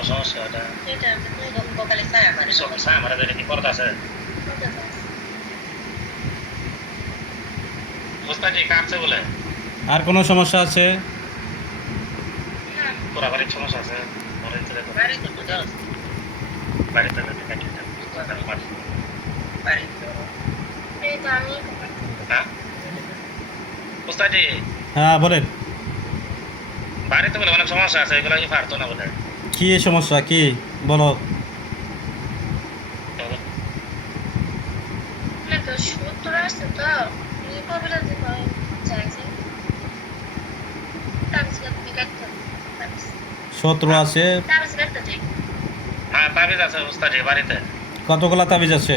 কোনো সমস্যা এটা সমস্যা আমার কি পর্দা আছে বুঝতে কাটছে বলে আর কোনো সমস্যা আছে? পুরা বাড়ির সমস্যা আছে বাড়িতে বুঝতে হ্যাঁ বলেন, বাড়িতে বলে অনেক সমস্যা আছে এগুলো কি পারতো না বলে কি সমস্যা কি বলো? শত্রু আছে? হ্যাঁ তাবিজ আছে উস্তাদ বাড়িতে কতগুলা তাবিজ আছে?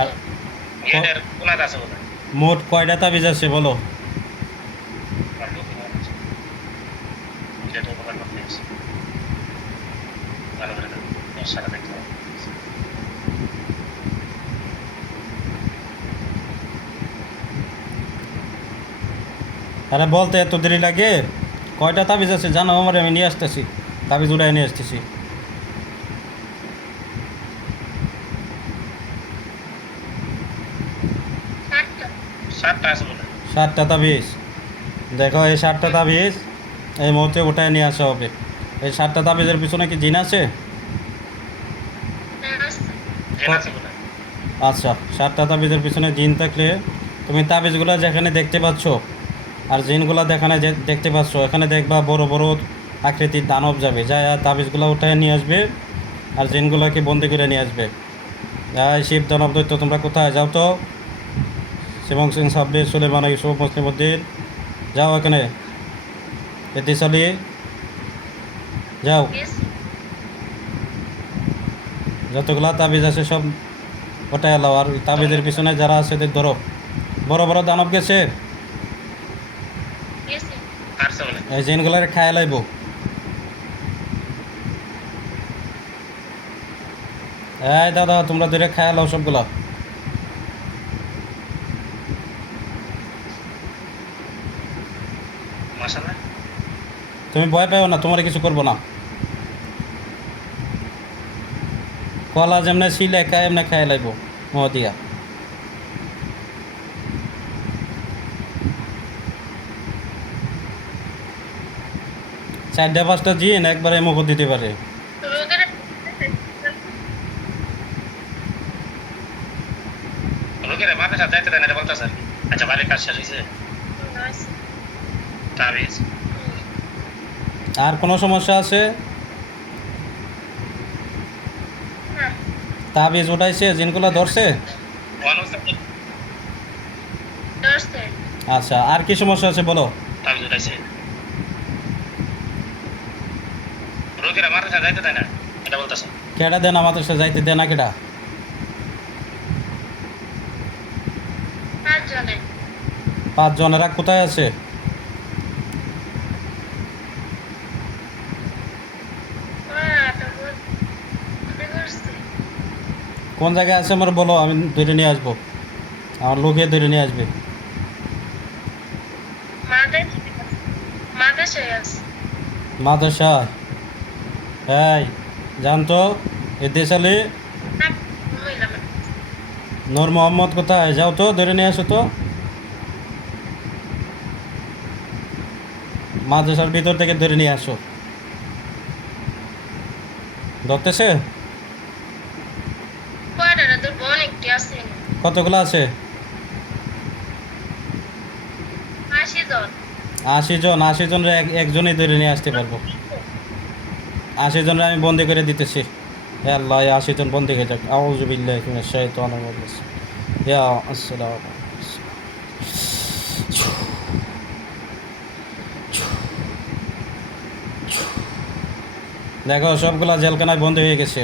আর গেটের কোনাতে আছে বলে মোট কয়টা তাবিজ আছে বলো? গেটের কোনার মধ্যে আছে ভালো করে সারা দেখতে হবে আরে বলতে এত দেরি লাগে? কয়টা তাবিজ আছে জানো আমার? আমি নিয়ে আসতেছি, তাবিজ উড়াই নিয়ে আসতেছি। সাতটা আছে বলে 7টা তাবিজ। দেখো এই 7টা তাবিজ এই মুহূর্তে উঠায় নিয়ে আসা হবে। এই 7টা তাবিজের পিছনে কি জিন আছে? জেন আছে বলে আচ্ছা, 7টা তাবিজের পিছনে জিন থাকলে তুমি তাবিজগুলো যেখানে দেখতে পাচ্ছ আর জিনগুলো যেখানে দেখতে পাচ্ছ এখানে দেখবা বড় বড় আকৃতির দানব যাবে, যা তাবিজগুলো উঠায় নিয়ে আসবে আর জিনগুলোকে বন্দি করে নিয়ে আসবে। শিব দানব দৈত্য তোমরা কোথায় যাও তো? শিবং সিং সাব্বির সুলেমান ইউসুফ মুসলিম উদ্দিন যাও এখানে, এতিশালি যাও। যতগুলা তাবিজ আছে সব ওটাই এলাও। আর ওই তাবিজের পিছনে যারা আছে এদের ধরো। বড় বড় দানব গেছে, আসছে বলে এই জিনগুলার খায় লাইব। এই দাদা তোমরা ধরে খায় লাও সবগুলা। মাশাআল্লাহ তুমি ভয় পাও না, তোমার কিছু করবো না। কলা যেমনে শিলে খায় এমনি খায় লাইব মহদিয়া। চারটা 5টা জিন একবারে মুখ দিতে পারে। লোকেরা মাথার সাথে যাইতে দেয় না এটা বলতেছে আর কি আচ্ছা বাড়ির কাজ শেষ হয়েছে তাবিজ আর কোনো সমস্যা আছে? তাবিজ উঠাইছে, জিনগুলা ধরছে? আচ্ছা, আর কি সমস্যা আছে বলো? তাবিজ উঠাইছে লোকেরা মাথার সাথে যাইতে দেয় না এটা বলতেছে কেডা দেন আমাদের সাথে যাইতে দেনা কেডা? 5 জনেরা কোথায় আছে? কোন জায়গায় আছে আমার বলো, আমি ধরে নিয়ে আসবো। আমার লোকে ধরে নিয়ে আসবে। মাদ্রাসা? এই জানতো এ দেশালি নূর মোহাম্মদ কোথায়? যাও তো ধরে নিয়ে আসো তো। মাদ্রাসার ভিতর থেকে ধরে নিয়ে আসো। ধরতেছে? কতগুলো আছে? 80 জন। 80 জনের একজনই ধরে নিয়ে আসতে পারবো। 80 জনের আমি বন্দি করে দিতেছি। হে আল্লাহ, 80 জন বন্দি হয়ে যাক। আউযু বিল্লাহি মিনাশ শাইতানির রাজিম। ইয়া আসসালাম। দেখো সবগুলা জেলখানায় বন্দি হয়ে গেছে।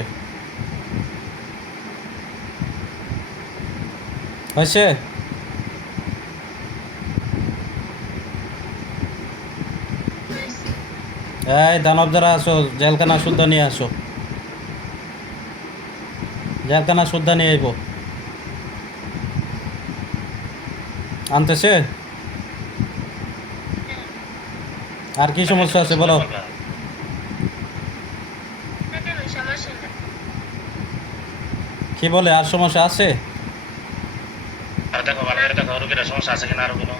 হয়েছে? এই দানব যারা আসো জেলখানা শুদ্ধ নিয়ে আসো। জেলখানা শুদ্ধা নিয়ে আইব আনতেছে। আর কি সমস্যা আছে বলো? সমস্যা নেই। কি বলে আর সমস্যা আছে? আর দেখো ভালো করে দেখো রোগীর সমস্যা আছে কিনা আরো কোনো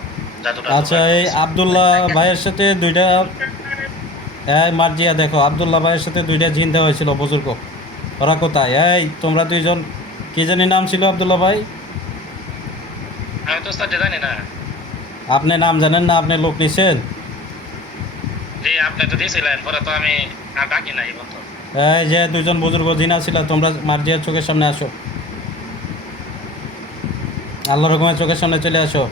জাদুটা। আচ্ছা এই আব্দুল্লাহ ভাইয়ের সাথে দুইটা, এই মার্জিয়া দেখো আব্দুল্লাহ ভাইয়ের সাথে দুইটা জিন দেওয়া হয়েছিল বুজুর্গ, ওরা কোথায়? এই তোমরা দুইজন কি জানি নাম ছিল আব্দুল্লাহ ভাই? আমি তো ওস্তাদ জানি না। আপনি নাম জানেন না, আপনি লোক নিছেন? জি আপনি তো দিয়েছিলেন, পরে তো আমি আর ডাকি নাই বন্ধু। এই যে দুইজন বুজুর্গ জিন ছিল, তোমরা মার্জিয়ার চোখের সামনে আসো, আল্লাহ রকমের চোখের সামনে চলে আসো।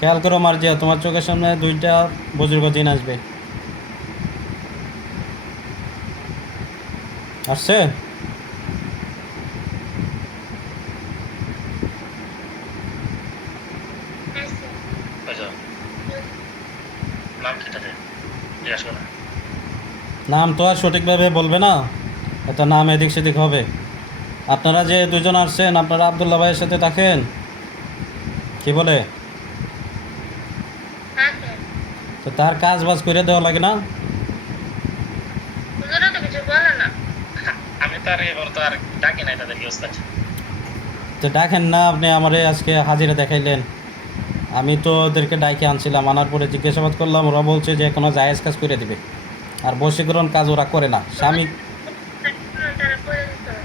খেয়াল করো মার্জিয়া, তোমার চোখের সামনে দুইটা বুজুর্গ জিন আসবে। আসছে? আচ্ছা। বুঝছো? নাম কি তাদের জিজ্ঞাসা করো। নাম তো আর সঠিকভাবে বলবে না, এটা নাম এদিক সেদিক হবে। আপনারা যে দুজন আসছেন, আপনারা আব্দুল্লাহ ভাইয়ের সাথে থাকেন, কি বলে? থাকে। তো তার কাজ বাজ করে দেওয়া লাগে না? হুজুরা তো কিছু বলে না। আমি তো আর এবার তো আর ডাকি নাই তাদেরকে ওস্তাদ। তো ডাকেন না আপনি আমারে, আজকে হাজিরা দেখাইলেন। আমি তো ওদেরকে ডাইকে আনছিলাম, আনার পরে জিজ্ঞাসাবাদ করলাম, ওরা বলছে যে কোনো জায়েজ কাজ করে দিবে, আর বশীকরণ কাজ ওরা করে না। তারা করে দিতে হবে।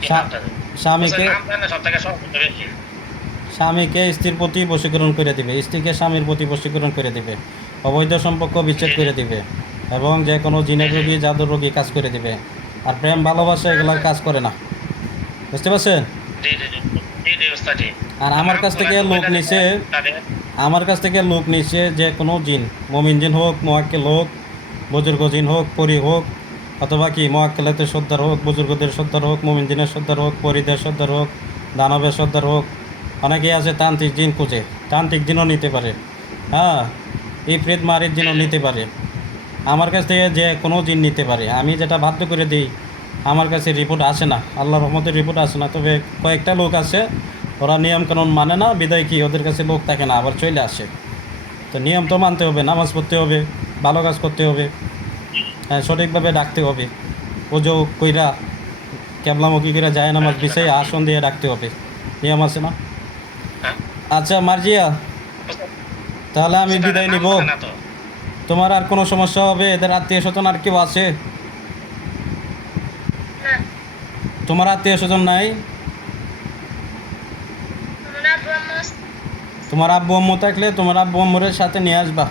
কি স্বা- নামটা দেবো? স্বামীকে নাম জানে সব থেকে সব বেশি। স্বামীকে স্ত্রীর প্রতি বশীকরণ করে দিবে, স্ত্রীকে স্বামীর প্রতি বশীকরণ করে দিবে, অবৈধ সম্পর্ক বিচ্ছেদ করে দিবে, এবং যে কোনো জিনের রোগী জাদুর রোগী কাজ করে দিবে। আর প্রেম ভালোবাসা এগুলার কাজ করে না, বুঝতে পারছেন? জি জি জি জি জি ওস্তাদ জি। আর আমার কাছ থেকে লোক নিছে, তাদের- আমার কাছ থেকে লোক নিচ্ছে যে কোনো জিন, মমিন জিন হোক, মোয়াক্কেল হোক, বুজুর্গ জিন হোক, পরি হোক, অথবা কি মোয়াক্কেলাতের সর্দার হোক, বুজুর্গদের সর্দার হোক, মমিন জিনের সর্দার হোক, পরিদের সর্দার হোক, দানবের সর্দার হোক। অনেকেই আছে তান্ত্রিক জিন খুঁজে, তান্ত্রিক জিনও নিতে পারে, হ্যাঁ, ইফরিত মারিদ জিনও নিতে পারে। আমার কাছ থেকে যে কোনো জিন নিতে পারে। আমি যেটা বাধ্য করে দিই, আমার কাছে রিপোর্ট আসে না, আল্লাহর রহমতের রিপোর্ট আসে না। তবে কয়েকটা লোক আছে, ওরা নিয়মকানুন মানে না, বিদায় কি ওদের কাছে লোক থাকে না, আবার চলে আসে। তো নিয়ম তো মানতে হবে, নামাজ পড়তে হবে, ভালো কাজ করতে হবে, হ্যাঁ, সঠিকভাবে ডাকতে হবে, পুজো কইরা ক্যাবলামুখী করে যায় নামাজ বিছাই আসন দিয়ে ডাকতে হবে, নিয়ম আছে না? হ্যাঁ? আচ্ছা মার্জিয়া, ওস্তাদ, তাহলে আমি ওস্তাদের বিদায় নাম নিব। জানে না তো। তোমার আর কোনো সমস্যা হবে? এদের আত্মীয় স্বজন আর কেউ আছে? না, তোমার আত্মীয় স্বজন নাই? আমরা ব্রহ্মস তোমার আব্বু আম্মু থাকলে তোমার আব্বু আম্মুরের সাথে নিয়ে আসবা,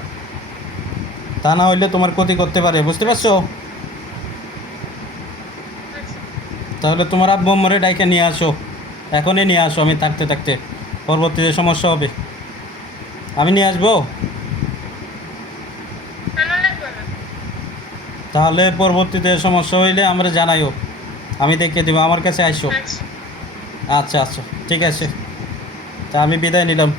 তা না হইলে তোমার ক্ষতি করতে পারে, বুঝতে পারছো? আচ্ছা। তাহলে তোমার আব্বু আম্মুরে ডাইকে নিয়ে আসো, এখনই নিয়ে আসো, আমি থাকতে থাকতে পরবর্তীতে সমস্যা হবে। আমি নিয়ে আসবো? আনা লাগবে না। তাহলে পরবর্তীতে সমস্যা হইলে আমরা জানাইও, আমি দেখে দেবো, আমার কাছে আসো। আচ্ছা। আচ্ছা আচ্ছা, ঠিক আছে, তা আমি বিদায় নিলাম।